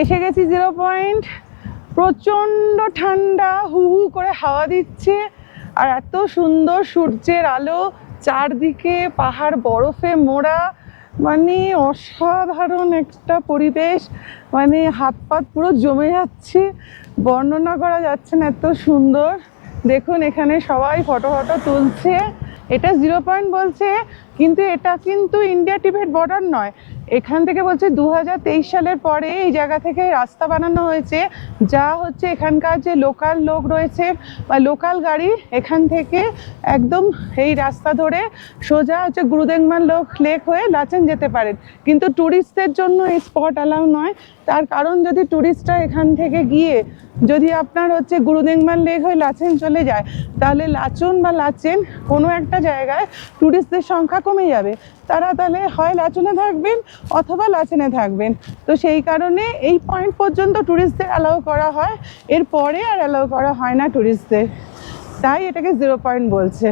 এসে গেছি 0 পয়েন্ট। প্রচণ্ড ঠান্ডা, হু হু করে হাওয়া দিচ্ছে, আর এত সুন্দর সূর্যের আলো, চারদিকে পাহাড় বরফে মোড়া, মানে অসাধারণ একটা পরিবেশ। মানে হাত পা পুরো জমে যাচ্ছে, বর্ণনা করা যাচ্ছে না, এত সুন্দর। দেখুন এখানে সবাই ফটো তুলছে। এটা 0 পয়েন্ট বলছে, কিন্তু এটা কিন্তু ইন্ডিয়া টিবেট বর্ডার নয়। এখান থেকে বলছে 2023 সালের পরে এই জায়গা থেকে রাস্তা বানানো হয়েছে, যা হচ্ছে এখানকার যে লোকাল লোক রয়েছে বা লোকাল গাড়ি এখান থেকে একদম এই রাস্তা ধরে সোজা হচ্ছে গুরুদেংমাল লেক হয়ে লাচেন যেতে পারেন। কিন্তু ট্যুরিস্টদের জন্য এই স্পট অ্যালাউ নয়। তার কারণ যদি ট্যুরিস্টরা এখান থেকে গিয়ে যদি আপনার হচ্ছে গুরুদেংমাল লেক হয়ে লাচেন চলে যায়, তাহলে লাচুন বা লাচেন কোনো একটা জায়গায় ট্যুরিস্টদের সংখ্যা কমে যাবে। তারা তাহলে হয় লাচুনে থাকবেন অথবা লাচেনে থাকবেন। তো সেই কারণে এই পয়েন্ট পর্যন্ত ট্যুরিস্টদের অ্যালাউ করা হয়, এরপরে আর অ্যালাউ করা হয় না ট্যুরিস্টদের, তাই এটাকে 0 পয়েন্ট বলছে।